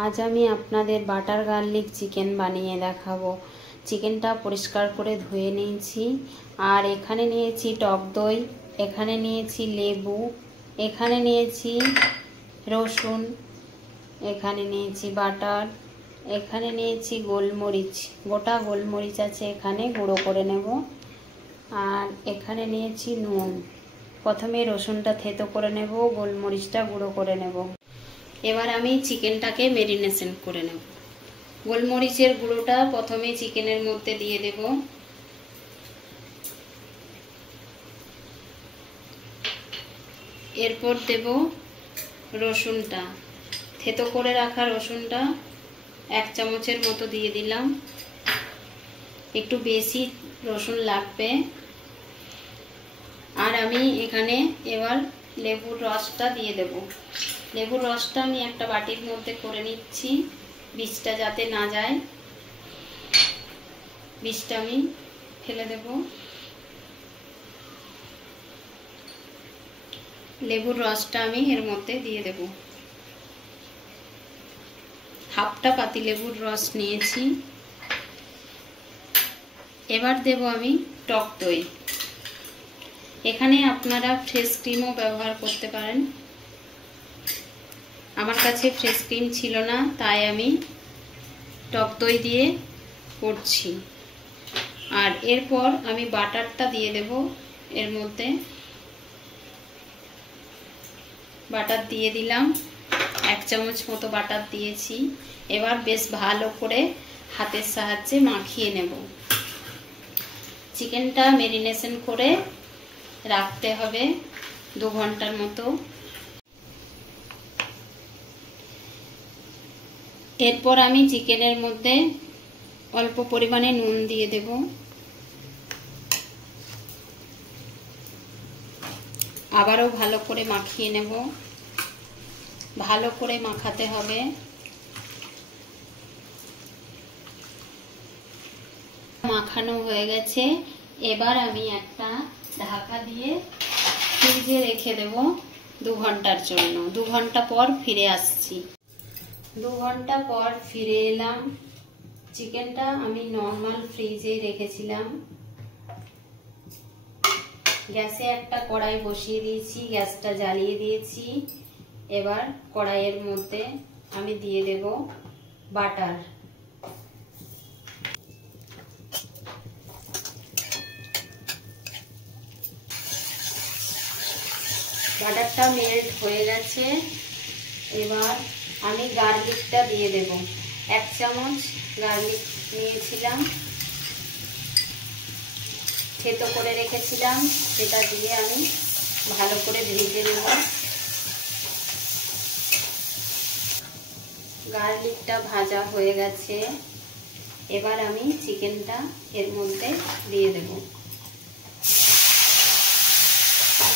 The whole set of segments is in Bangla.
आज আমি আপনাদের বাটার গার্লিক চিকেন বানিয়ে দেখাবো। চিকেনটা পরিষ্কার করে ধুয়ে নিয়েছি। আর এখানে নিয়েছি টক দই, এখানে নিয়েছি লেবু, এখানে নিয়েছি রসুন, এখানে নিয়েছি বাটার, এখানে নিয়েছি গোলমরিচ, গোটা গোলমরিচ আছে এখানে, গুঁড়ো করে নেব। আর এখানে নিয়েছি নুন। প্রথমে রসুনটা থেতো করে নেব, গোলমরিচটা গুঁড়ো করে নেব। এবার আমি চিকেনটাকে ম্যারিনেশন করে নেব। গোলমরিচের গুঁড়োটা প্রথমে চিকেনের মধ্যে দিয়ে দেব। এরপর দেব রসুনটা, থেতো করে রাখা রসুনটা 1 চামচের মতো দিয়ে দিলাম। একটু বেশি রসুন লাগবে। আর আমি এখানে এবার লেবুর রসটা দিয়ে দেব। লেবুর রসটা আমি একটা বাটির মধ্যে করে নিচ্ছি, বীজটা যাতে না যায়। বীজটা আমি ফেলে দেব। লেবুর রসটা আমি এর মধ্যে দিয়ে দেব। হাফটা পাতি লেবুর রস নিয়েছি। এবার দেব আমি টক দই। এখানে আপনারা ফ্রেশ ক্রিমও ব্যবহার করতে পারেন। আমার কাছে ফ্রেশ ক্রিম ছিল না, তাই আমি টক দই দিয়ে করছি। আর এরপর আমি বাটারটা দিয়ে দেব এর মধ্যে। বাটার দিয়ে দিলাম, 1 চামচ মতো বাটার দিয়েছি। এবার বেশ ভালো করে হাতের সাহায্যে মাখিয়ে নেব। চিকেনটা ম্যারিনেশন করে রাখতে হবে 2 ঘন্টার মতো। এরপর আমি চিকেনের মধ্যে অল্প পরিমাণে নুন দিয়ে দেব। আবারও ভালো করে মাখিয়ে নেব। ভালো করে মাখাতে হবে। মাখানো হয়ে গেছে। এবার আমি একটা ঢাকা দিয়ে ফ্রিজে রেখে দেব 2 ঘন্টার জন্য। 2 ঘন্টা পর ফিরে আসছি। 2 ঘন্টা পর ফিরে এলাম। চিকেনটা আমি নর্মাল ফ্রিজে রেখেছিলাম। গ্যাসে একটা কড়াই বসিয়ে দিয়েছি, গ্যাসটা জ্বালিয়ে দিয়েছি। এবার কড়াইয়ের মধ্যে আমি দিয়ে দেব বাটার। বাটারটা মেল্ট হয়ে গেছে। এবার আমি গার্লিকটা দিয়ে দেব। 1 চামচ গার্লিক নিয়েছিলাম, থেতো করে রেখেছিলাম, সেটা দিয়ে আমি ভালো করে ভেজে নেব। গার্লিকটা ভাজা হয়ে গেছে। এবার আমি চিকেনটা এর মধ্যে দিয়ে দেব।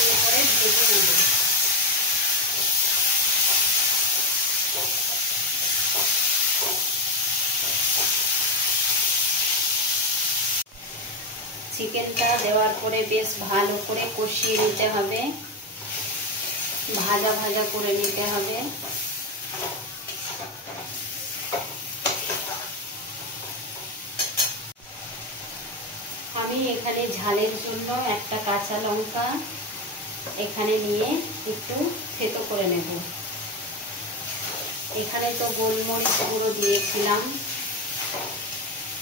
এরপরে ভেজে নেব। চিকেনটা দেওয়ার পরে বেশ ভালো করে কষিয়ে নিতে হবে, ভাজা ভাজা করে নিতে হবে। আমি এখানে ঝালের জন্য একটা কাঁচা লঙ্কা এখানে নিয়ে একটু থেতো করে নেব। এখানে তো গোলমরিচ গুঁড়ো দিয়েছিলাম,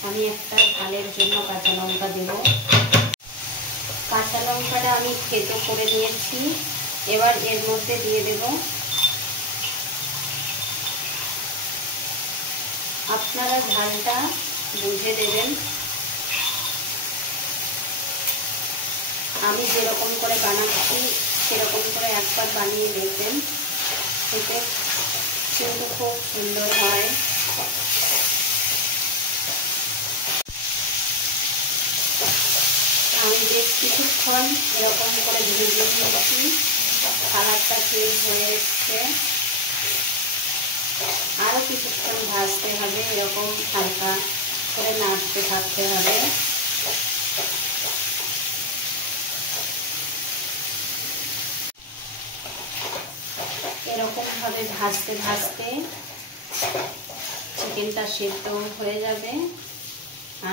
আমি একটা ঝালের জন্য কাঁচা লঙ্কা দেব। কাঁচা লঙ্কাটা আমি থেতো করে নিয়েছি। এবার এর মধ্যে দিয়ে দেব। আপনারা ঝালটা বুঝে দেবেন। আমি যেরকম করে বানাচ্ছি সেরকম করে একবার বানিয়ে দেখবেন, এতে কিন্তু খুব সুন্দর হয়। আমি বেশ কিছুক্ষণ এরকম করে ভেজে নিয়েছি। কালারটা চেঞ্জ হয়ে এসছে। আরও কিছুক্ষণ ভাজতে হবে, এরকম হালকা করে নাড়তে থাকতে হবে। এরকম ভাবে ভাজতে ভাজতে চিকেনটা সেদ্ধ হয়ে যাবে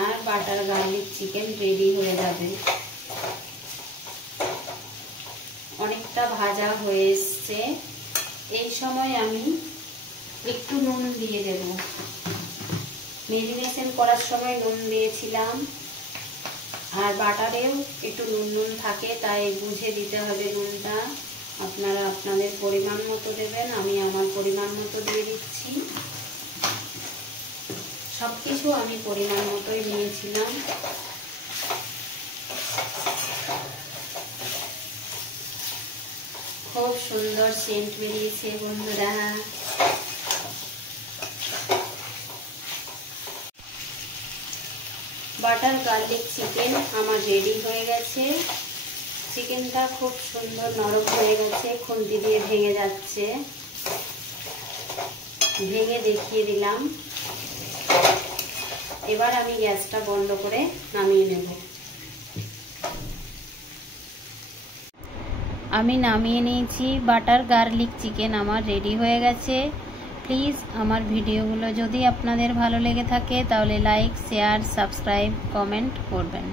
আর বাটার গার্লিক চিকেন রেডি হয়ে যাবে। অনেকটা ভাজা হয়ে এসছে। এই সময় আমি একটু নুন দিয়ে দেব। মেরিনেশন করার সময় নুন দিয়েছিলাম, আর বাটারেও একটু নুন নুন থাকে, তাই বুঝে দিতে হবে নুনটা। আপনারা আপনাদের পরিমাণ মতো দেবেন, আমি আমার পরিমাণ মতো দিয়ে দিচ্ছি। সব কিছু আমি পরিমাণ মতোই নিয়েছিলাম। খুব সুন্দর সেন্ট বেরিয়েছে বন্ধুরা। বাটার গার্লিক চিকেন আমার রেডি হয়ে গেছে। চিকেনটা খুব সুন্দর নরম হয়ে গেছে, খুন্তি দিয়ে ভেঙে যাচ্ছে। ভেঙে দেখিয়ে দিলাম। এবার আমি গ্যাসটা বন্ধ করে নামিয়ে নেব। আমি নামিয়ে নিয়েছি। বাটার গার্লিক চিকেন আমার রেডি হয়ে গেছে। প্লিজ আমার ভিডিওগুলো যদি আপনাদের ভালো লেগে থাকে তাহলে লাইক, শেয়ার, সাবস্ক্রাইব, কমেন্ট করবেন।